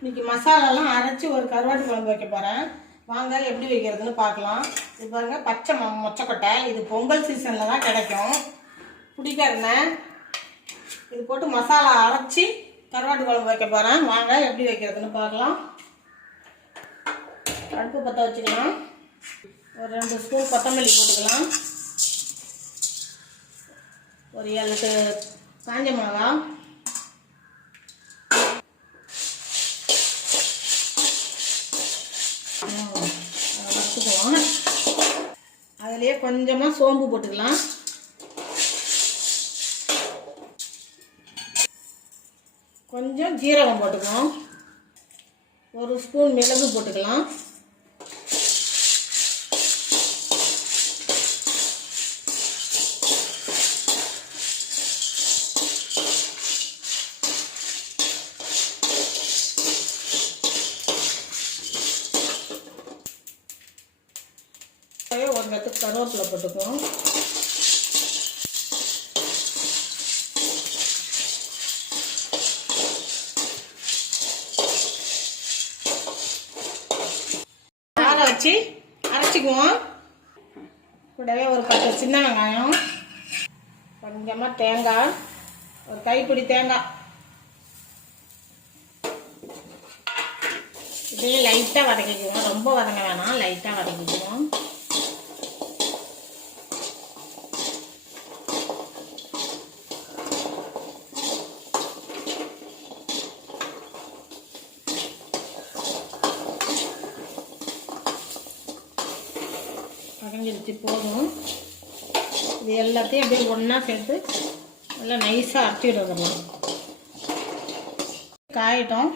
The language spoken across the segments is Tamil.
இன்றைக்கி மசாலாலாம் அரைச்சி ஒரு கருவாட்டு குழம்பு வைக்க போகிறேன். வாங்க எப்படி வைக்கிறதுன்னு பார்க்கலாம். இது பாருங்கள், பச்சை மொச்சக்கொட்டை. இது பொங்கல் சீசனில் தான் கிடைக்கும். பிடிக்காதுண்ணே. இது போட்டு மசாலா அரைச்சி கருவாட்டு குழம்பு வைக்க போகிறேன். வாங்க எப்படி வைக்கிறதுன்னு பார்க்கலாம். அடுப்பு பற்ற வச்சுக்கலாம். ஒரு 2 ஸ்பூன் கொத்தமல்லி போட்டுக்கலாம். ஒரு 7 காஞ்ச மிளகா, வறுத்துக்கலாம். அதுலேயே கொஞ்சமாக சோம்பு போட்டுக்கலாம். கொஞ்சம் ஜீரகம் போட்டுக்கலாம். 1 ஸ்பூன் மிளகு போட்டுக்கலாம். ஒரு மெத்து கருவேப்பிலை போட்டுக்குவோம். ஆற வச்சு அரைச்சிக்குவோம். கூடவே ஒரு 10 சின்ன வெங்காயம், கொஞ்சமாக தேங்காய், ஒரு கைப்பிடி தேங்காய். இதையும் லைட்டாக வதக்கிக்குவோம். ரொம்ப வதங்க வேணாம், லைட்டாக வதக்கிக்குவோம். வதங்கிடுச்சு, போதும். இது எல்லாத்தையும் அப்படியே ஒன்றா சேர்த்து நல்லா நைஸாக அரைச்சி விடலாம். காயிட்டோம்.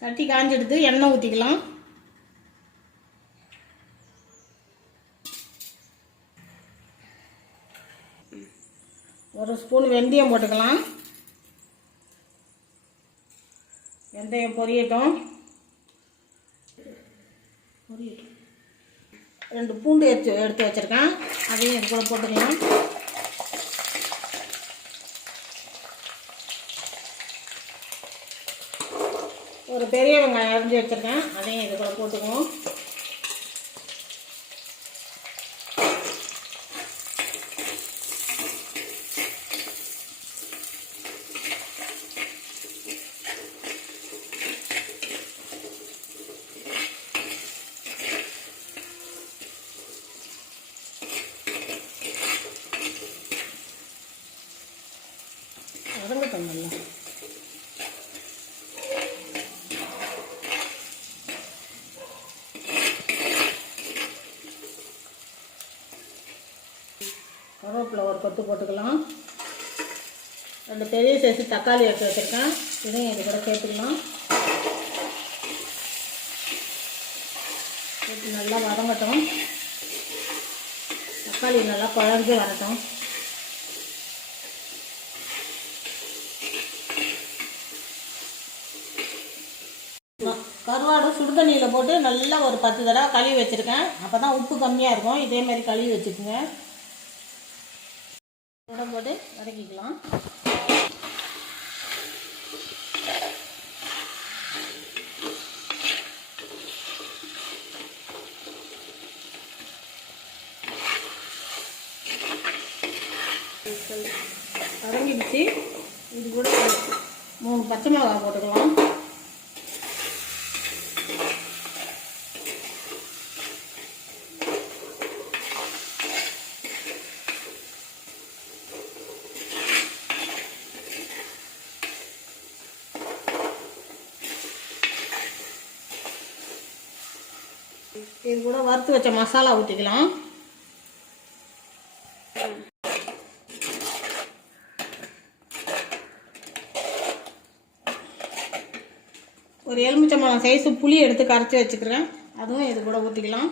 சட்டி காஞ்சிடுது, எண்ணெய் ஊற்றிக்கலாம். ஒரு ஸ்பூன் வெந்தயம் போட்டுக்கலாம். வெந்தயம் பொரியட்டும். 2 பூண்டு எடுத்து வச்சுருக்கேன், அதையும் இது கூட போட்டுக்கலாம். ஒரு பெரிய வெங்காயம் அரிஞ்சு வச்சுருக்கேன், அதையும் இது கூட போட்டுக்குவோம். வதங்கட்டும் நல்லா. கருவேப்பிலை ஒரு கொத்து போட்டுக்கலாம். 2 பெரிய சைஸ் தக்காளி எடுத்து வச்சுருக்கேன், இதையும் இது கூட சேர்த்துக்கலாம். சேர்த்து நல்லா வதங்கட்டும். தக்காளி நல்லா குழஞ்சு வரட்டும். கருவாடு சுடுதண்ணியில் போட்டு நல்லா ஒரு 10 தடவை கழுவி வச்சுருக்கேன். அப்போ தான் உப்பு கம்மியாக இருக்கும். இதே மாதிரி கழுவி வச்சுக்கோங்க. உடம்பு போட்டு வதக்கிக்கலாம். வதங்கிடுச்சு. இது கூட 3 பச்சை மிளகாய் போட்டுக்கலாம். இது கூட வறுத்து வச்ச மசாலா ஊற்றிக்கலாம். ஒரு எலுமிச்சம்பழம் சைஸு புளி எடுத்து கரைச்சி வச்சுக்கிறேன், அதுவும் இது கூட ஊற்றிக்கலாம்.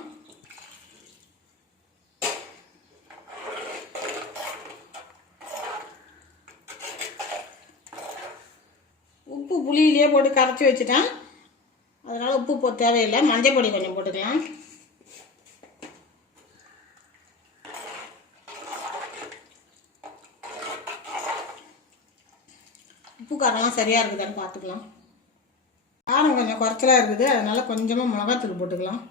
உப்பு புளியிலேயே போட்டு கரைச்சி வச்சுட்டேன், அதனால் உப்பு தேவையில்லை. மஞ்சள் பொடி கொஞ்சம் போட்டுக்கலாம். உப்பு காரம்லாம் சரியாக இருக்குதான்னு பார்த்துக்கலாம். காரம் கொஞ்சம் குறைச்சலாக இருக்குது, அதனால் கொஞ்சமாக மிளகாத்தூள் போட்டுக்கலாம்.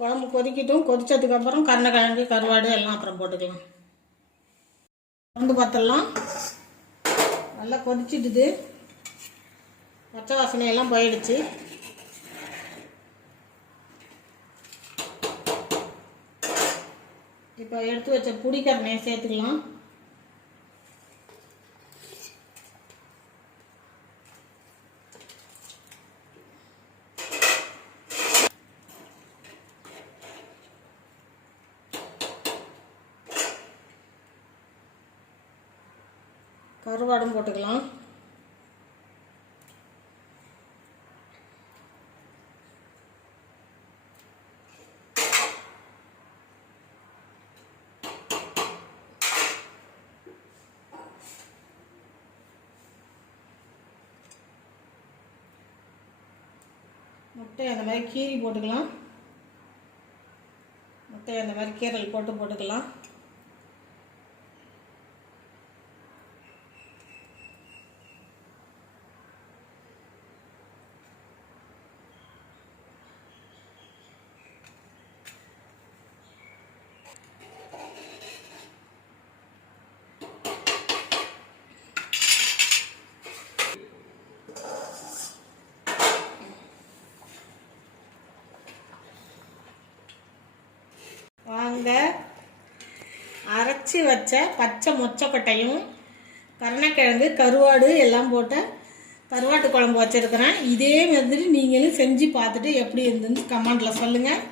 குழம்பு கொதிக்கட்டும். கொதிச்சதுக்கப்புறம் கருணக்கிழங்கு கருவாடு எல்லாம் அப்புறம் போட்டுக்கலாம். வந்து பார்த்துடலாம். நல்லா கொதிச்சிட்டுது, பச்சை வாசனையெல்லாம் போயிடுச்சு. இப்போ எடுத்து வச்ச புளிக்கரணையை சேர்த்துக்கலாம். கருவாடும் போட்டுக்கலாம். முட்டை அந்த மாதிரி கீரி போட்டுக்கலாம். முட்டை அந்த மாதிரி கீரல் போட்டுக்கலாம். வாங்க, அரைச்சி வச்ச பச்சை மொச்சக்கொட்டையும் கருணக்கிழங்கு கருவாடு எல்லாம் போட்ட கருவாட்டு குழம்பு வச்சுருக்கிறேன். இதே மாதிரி நீங்களும் செஞ்சு பார்த்துட்டு எப்படி இருந்துன்னு கமெண்டில் சொல்லுங்கள்.